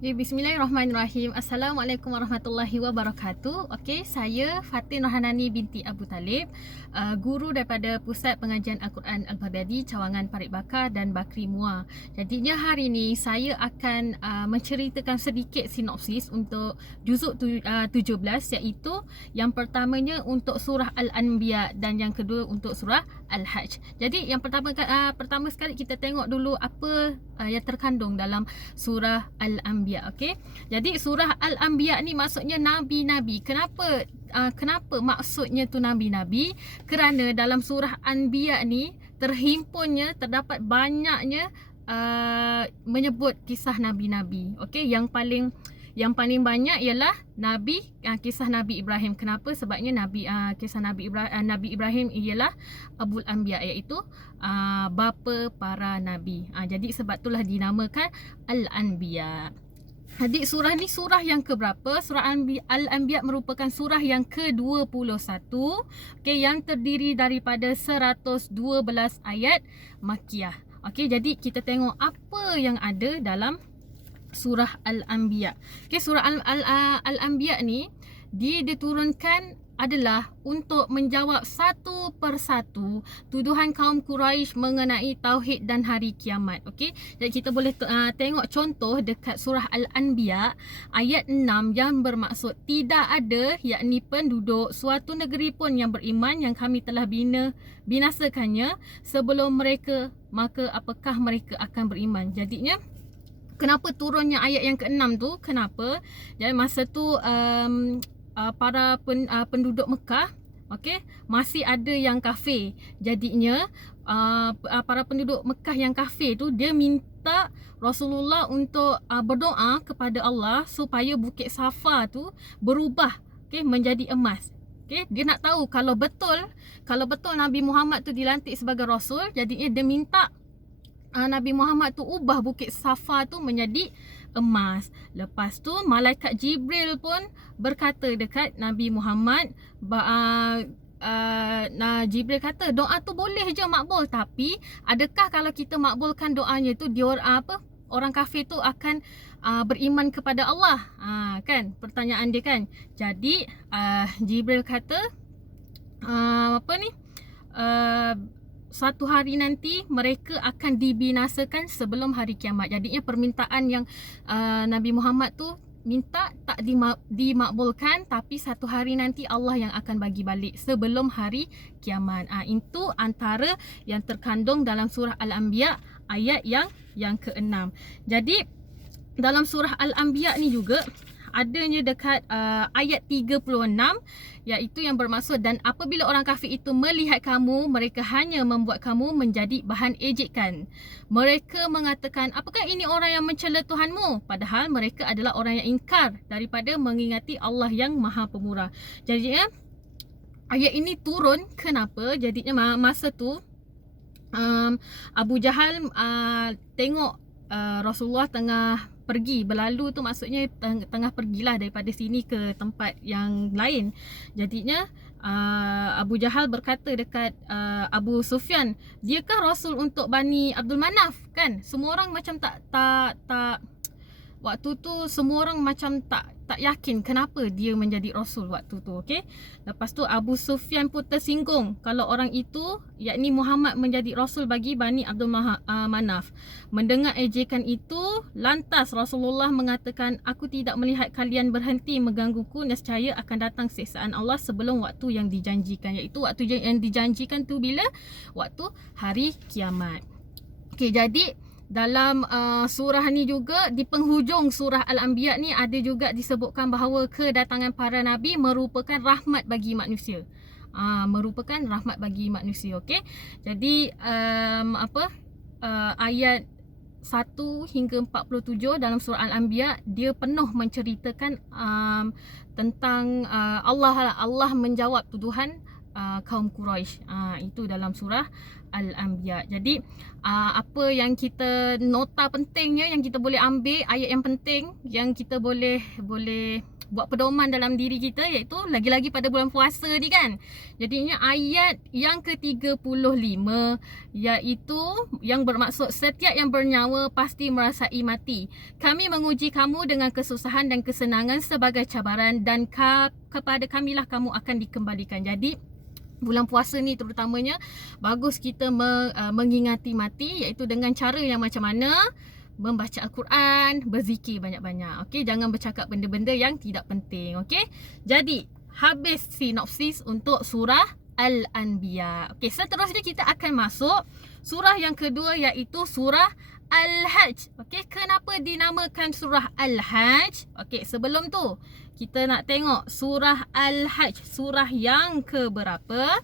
Okay, Bismillahirrahmanirrahim. Assalamualaikum warahmatullahi wabarakatuh. Okey, saya Fatin Rohanani binti Abu Talib, guru daripada Pusat Pengajian Al-Quran Al-Baghdadi, Cawangan Parit Bakar dan Bakri Muar. Jadinya hari ini saya akan menceritakan sedikit sinopsis untuk juzuk 17, iaitu yang pertamanya untuk surah Al-Anbiya dan yang kedua untuk surah Al-Hajj. Jadi yang pertama sekali kita tengok dulu apa yang terkandung dalam surah Al-Anbiya. Okey. Jadi surah Al-Anbiya ni maksudnya nabi-nabi. Kenapa maksudnya tu nabi-nabi? Kerana dalam surah Anbiya ni terdapat banyaknya menyebut kisah nabi-nabi. Okey, yang paling banyak ialah kisah Nabi Ibrahim. Kenapa? Sebabnya kisah Nabi Ibrahim ialah Abul Anbiya, iaitu bapa para nabi. Jadi sebab itulah dinamakan Al-Anbiya. Jadi surah ni surah yang keberapa? Surah Al-Anbiya merupakan surah yang ke-21, yang terdiri daripada 112 ayat Makkiyah. Jadi kita tengok apa yang ada dalam surah Al-Anbiya. Surah Al-Anbiya ni diturunkan adalah untuk menjawab satu persatu tuduhan kaum Quraisy mengenai tauhid dan hari kiamat. Jadi kita boleh tengok contoh dekat surah Al-Anbiya ayat 6 yang bermaksud tidak ada, yakni penduduk suatu negeri pun yang beriman yang kami telah binasakannya sebelum mereka, maka apakah mereka akan beriman. Jadinya kenapa turunnya ayat yang ke-6 tu? Kenapa? Jadi masa tu para penduduk Mekah, masih ada yang kafir. Jadinya para penduduk Mekah yang kafir tu, dia minta Rasulullah untuk berdoa kepada Allah supaya Bukit Safa tu berubah menjadi emas. Dia nak tahu kalau betul Nabi Muhammad tu dilantik sebagai Rasul, jadinya dia minta Nabi Muhammad tu ubah Bukit Safa tu menjadi emas. Lepas tu malaikat Jibril pun berkata dekat Nabi Muhammad, Jibril kata doa tu boleh je makbul, tapi adakah kalau kita makbulkan doanya tu orang kafir tu akan beriman kepada Allah? Kan pertanyaan dia kan. Jadi Jibril kata suatu hari nanti mereka akan dibinasakan sebelum hari kiamat. Jadinya permintaan yang Nabi Muhammad tu minta tak dimakbulkan, tapi satu hari nanti Allah yang akan bagi balik sebelum hari kiamat. Itu antara yang terkandung dalam surah Al-Anbiya ayat yang ke-6. Jadi dalam surah Al-Anbiya ni juga adanya dekat ayat 36, iaitu yang bermaksud, dan apabila orang kafir itu melihat kamu, mereka hanya membuat kamu menjadi bahan ejekan. Mereka mengatakan, apakah ini orang yang mencela Tuhanmu? Padahal mereka adalah orang yang ingkar daripada mengingati Allah yang Maha Pemurah. Jadinya ayat ini turun kenapa? Jadinya masa tu Abu Jahal tengok Rasulullah tengah berlalu tu, maksudnya tengah pergilah daripada sini ke tempat yang lain. Jadinya Abu Jahal berkata dekat Abu Sufyan, diakah Rasul untuk Bani Abdul Manaf? Kan semua orang macam tak waktu tu semua orang macam tak yakin kenapa dia menjadi Rasul waktu tu. Lepas tu Abu Sufyan pun tersinggung kalau orang itu, yakni Muhammad, menjadi Rasul bagi Bani Abdul Manaf. Mendengar ejekan itu, lantas Rasulullah mengatakan, aku tidak melihat kalian berhenti menggangguku, nescaya akan datang siksaan Allah sebelum waktu yang dijanjikan. Iaitu waktu yang dijanjikan tu bila? Waktu hari kiamat. Jadi dalam surah ni juga, di penghujung surah Al-Anbiya ni ada juga disebutkan bahawa kedatangan para nabi merupakan rahmat bagi manusia. Merupakan rahmat bagi manusia. Jadi ayat 1 hingga 47 dalam surah Al-Anbiya, dia penuh menceritakan tentang Allah menjawab tuduhan kaum Quraisy. Itu dalam surah Al-Anbiya. Jadi apa yang kita nota pentingnya yang kita boleh ambil, ayat yang penting yang kita boleh buat pedoman dalam diri kita, iaitu lagi-lagi pada bulan puasa ni kan. Jadinya ayat yang ke-35 iaitu yang bermaksud setiap yang bernyawa pasti merasai mati. Kami menguji kamu dengan kesusahan dan kesenangan sebagai cabaran, dan kepada kamilah kamu akan dikembalikan. Jadi bulan puasa ni terutamanya bagus kita mengingati mati, iaitu dengan cara yang macam mana? Membaca Al-Quran, berzikir banyak-banyak. Okey, jangan bercakap benda-benda yang tidak penting. Okey, jadi habis sinopsis untuk surah Al-Anbiya. Okey, seterusnya kita akan masuk surah yang kedua, iaitu surah Al-Hajj. Okey, kenapa dinamakan surah Al-Hajj? Okey, sebelum tu kita nak tengok surah Al-Hajj, surah yang ke berapa?